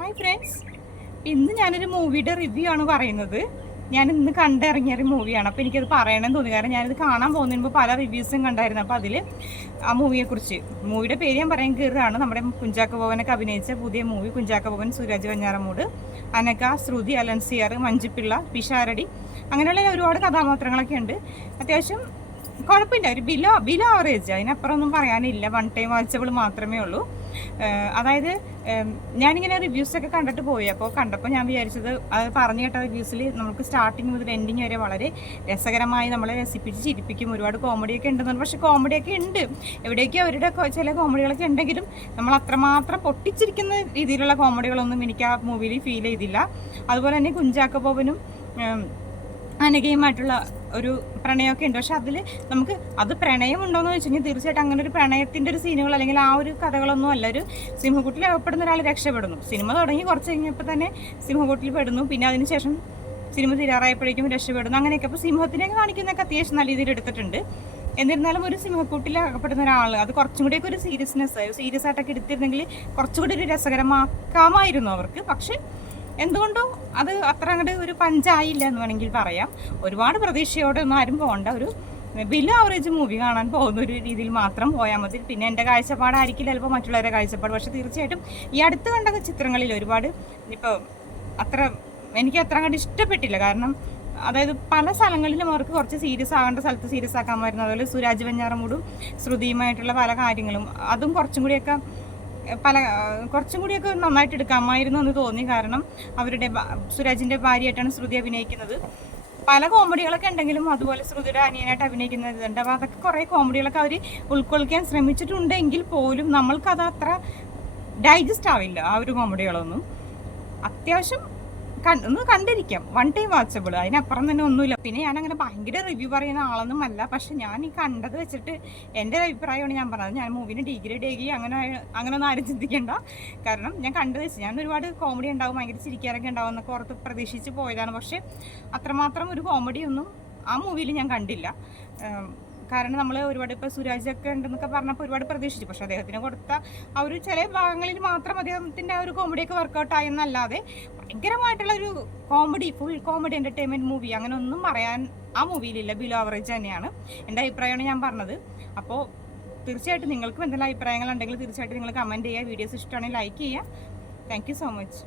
Hi friends ഇന്ന് ഞാനൊരു മൂവിയുടെ റിവ്യൂ ആണ് പറയുന്നത്. ഞാൻ ഇന്ന് കണ്ടിറങ്ങിയ ഒരു മൂവിയാണ്. അപ്പോൾ എനിക്കത് പറയണമെന്ന് തോന്നി. കാരണം ഞാനിത് കാണാൻ പോകുന്നതിന് മുമ്പ് പല റിവ്യൂസും കണ്ടായിരുന്നു. അപ്പോൾ അതിൽ ആ മൂവിയെക്കുറിച്ച്. മൂവിയുടെ പേര് ഞാൻ പറയാൻ കീറാണ് നമ്മുടെ കുഞ്ചാക്ക ഭവനൊക്കെ അഭിനയിച്ച പുതിയ മൂവി കുഞ്ചാക്ക ഭവൻ സുരാജ് വഞ്ഞാറമൂട് അനക ശ്രുതി അലൻസിയാർ മഞ്ജുപിള്ള പിഷാരടി. അങ്ങനെയുള്ള ഒരുപാട് കഥാപാത്രങ്ങളൊക്കെ ഉണ്ട്. അത്യാവശ്യം കുഴപ്പമില്ല. ഒരു ബിലോ ബിലോ ആവറേജ് അതിനപ്പുറം ഒന്നും പറയാനില്ല. വൺ ടൈം വാച്ചബിൾ മാത്രമേ ഉള്ളൂ. അതായത് ഞാനിങ്ങനെ റിവ്യൂസ് ഒക്കെ കണ്ടിട്ട് പോയി. അപ്പോൾ കണ്ടപ്പോൾ ഞാൻ വിചാരിച്ചത് അത് പറഞ്ഞു കേട്ട റിവ്യൂസിൽ നമുക്ക് സ്റ്റാർട്ടിങ് മുതൽ എൻഡിങ് വരെ വളരെ രസകരമായി നമ്മളെ രസിപ്പിച്ച് ചിരിപ്പിക്കും. ഒരുപാട് കോമഡിയൊക്കെ ഉണ്ടെന്നുണ്ട് പക്ഷെ കോമഡിയൊക്കെ ഉണ്ട്. എവിടെയൊക്കെ അവരുടെ ചില കോമഡികളൊക്കെ ഉണ്ടെങ്കിലും നമ്മൾ അത്രമാത്രം പൊട്ടിച്ചിരിക്കുന്ന രീതിയിലുള്ള കോമഡികളൊന്നും എനിക്ക് ആ മൂവിയിൽ ഫീൽ ചെയ്തില്ല. അതുപോലെ തന്നെ കുഞ്ചാക്ക ബോബനും ഏഹ് അനഘയുമായിട്ടുള്ള ഒരു പ്രണയമൊക്കെ ഉണ്ട്. പക്ഷെ അതിൽ നമുക്ക് അത് പ്രണയം ഉണ്ടോയെന്ന് വെച്ച് കഴിഞ്ഞാൽ തീർച്ചയായിട്ടും അങ്ങനെ ഒരു പ്രണയത്തിന്റെ ഒരു സീനുകൾ അല്ലെങ്കിൽ ആ ഒരു കഥകളൊന്നും അല്ല. ഒരു സിംഹക്കുട്ടിൽ അകപ്പെടുന്ന ഒരാൾ രക്ഷപ്പെടുന്നു. സിനിമ തുടങ്ങി കുറച്ച് കഴിഞ്ഞപ്പോൾ തന്നെ സിംഹക്കുട്ടിൽ പെടുന്നു. പിന്നെ അതിനുശേഷം സിനിമ തീരാറായപ്പോഴേക്കും രക്ഷപ്പെടുന്നു. അങ്ങനെയൊക്കെ. അപ്പോൾ സിംഹത്തിനെ കാണിക്കുന്നൊക്കെ അത്യാവശ്യം നല്ല രീതിയിൽ എടുത്തിട്ടുണ്ട്. എന്നിരുന്നാലും ഒരു സിംഹക്കൂട്ടിൽ അകപ്പെടുന്ന ഒരാൾ അത് കുറച്ചും കൂടിയൊക്കെ ഒരു സീരിയസ്നെസ് സീരിയസ് ആയിട്ടൊക്കെ എടുത്തിരുന്നെങ്കിൽ കുറച്ചുകൂടി ഒരു രസകരമാക്കാമായിരുന്നു അവർക്ക്. പക്ഷേ എന്തുകൊണ്ടോ അത് അത്ര അങ്ങോട്ട് ഒരു പഞ്ചായില്ല എന്ന് വേണമെങ്കിൽ പറയാം. ഒരുപാട് പ്രതീക്ഷയോടെ ഒന്നും ആരും പോകണ്ട ഒരു ബിലോ ആവറേജ് മൂവി കാണാൻ പോകുന്ന ഒരു രീതിയിൽ മാത്രം പോയാൽ മതി. പിന്നെ എന്റെ കാഴ്ചപ്പാടായിരിക്കില്ല ചിലപ്പോൾ മറ്റുള്ളവരുടെ കാഴ്ചപ്പാട്. പക്ഷേ തീർച്ചയായിട്ടും ഈ അടുത്ത് കണ്ട ചിത്രങ്ങളിൽ ഒരുപാട് ഇപ്പോൾ അത്ര എനിക്ക് അത്ര അങ്ങോട്ട് ഇഷ്ടപ്പെട്ടില്ല. കാരണം അതായത് പല സ്ഥലങ്ങളിലും അവർക്ക് കുറച്ച് സീരിയസ് ആകേണ്ട സ്ഥലത്ത് സീരിയസ് ആക്കാൻ ആക്കാമായിരുന്നു അതുപോലെ സുരാജ് വെഞ്ഞാറമൂടും ശ്രുതിയുമായിട്ടുള്ള പല കാര്യങ്ങളും അതും കുറച്ചും കൂടിയൊക്കെ പല കുറച്ചും കൂടിയൊക്കെ നന്നായിട്ട് എടുക്കാമായിരുന്നു എന്ന് തോന്നി. കാരണം അവരുടെ സുരാജിന്റെ ഭാര്യയായിട്ടാണ് ശ്രുതി അഭിനയിക്കുന്നത്. പല കോമഡികളൊക്കെ ഉണ്ടെങ്കിലും അതുപോലെ ശ്രുതിയുടെ അനിയനായിട്ട് അഭിനയിക്കുന്നത് അപ്പോൾ അതൊക്കെ കുറേ കോമഡികളൊക്കെ അവർ ഉൾക്കൊള്ളിക്കാൻ ശ്രമിച്ചിട്ടുണ്ടെങ്കിൽ പോലും നമ്മൾക്കത് അത്ര ഡൈജസ്റ്റ് ആവില്ല ആ ഒരു കോമഡികളൊന്നും. അത്യാവശ്യം ഒന്ന് കണ്ടിരിക്കാം. വൺ ടൈം വാച്ചബിൾ അതിനപ്പുറം തന്നെ ഒന്നുമില്ല. പിന്നെ ഞാൻ അങ്ങനെ ഭയങ്കര റിവ്യൂ പറയുന്ന ആളൊന്നും അല്ല. പക്ഷെ ഞാൻ ഈ കണ്ടത് വെച്ചിട്ട് എന്റെ അഭിപ്രായമാണ് ഞാൻ പറഞ്ഞത്. ഞാൻ മൂവിന് ഡിഗ്രേഡ് ചെയ്യുകയും അങ്ങനെ അങ്ങനെ ഒന്നും ആരും ചിന്തിക്കേണ്ട. കാരണം ഞാൻ കണ്ടത് വെച്ച് ഞാൻ ഒരുപാട് കോമഡി ഉണ്ടാവും ഭയങ്കര ചിരിക്കാറൊക്കെ ഉണ്ടാവും എന്നൊക്കെ ഓർത്ത് പ്രതീക്ഷിച്ച് പോയതാണ്. പക്ഷേ അത്രമാത്രം ഒരു കോമഡി ഒന്നും ആ മൂവിയിൽ ഞാൻ കണ്ടില്ല. കാരണം നമ്മൾ ഒരുപാട് ഇപ്പോൾ സുരാജൊക്കെ ഉണ്ടെന്നൊക്കെ പറഞ്ഞപ്പോൾ ഒരുപാട് പ്രതീക്ഷിച്ചു. പക്ഷേ അദ്ദേഹത്തിന് കൊടുത്ത ആ ഒരു ചില ഭാഗങ്ങളിൽ മാത്രം അദ്ദേഹത്തിന്റെ ആ ഒരു കോമഡിയൊക്കെ വർക്കൗട്ട് ആയെന്നല്ലാതെ ഭയങ്കരമായിട്ടുള്ള ഒരു comedy full comedy entertainment movie അങ്ങനെ ഒന്നും പറയാൻ ആ മൂവിയിലില്ല ബിലോ ആവറേജ് തന്നെയാണ്. എന്റെ അഭിപ്രായമാണ് ഞാൻ പറഞ്ഞത്. അപ്പോൾ തീർച്ചയായിട്ടും നിങ്ങൾക്കും എന്തെങ്കിലും അഭിപ്രായങ്ങളുണ്ടെങ്കിൽ തീർച്ചയായിട്ടും നിങ്ങൾ കമന്റ് ചെയ്യുക. വീഡിയോസ് ഇഷ്ടമാണെങ്കിൽ ലൈക്ക് ചെയ്യുക. Thank so much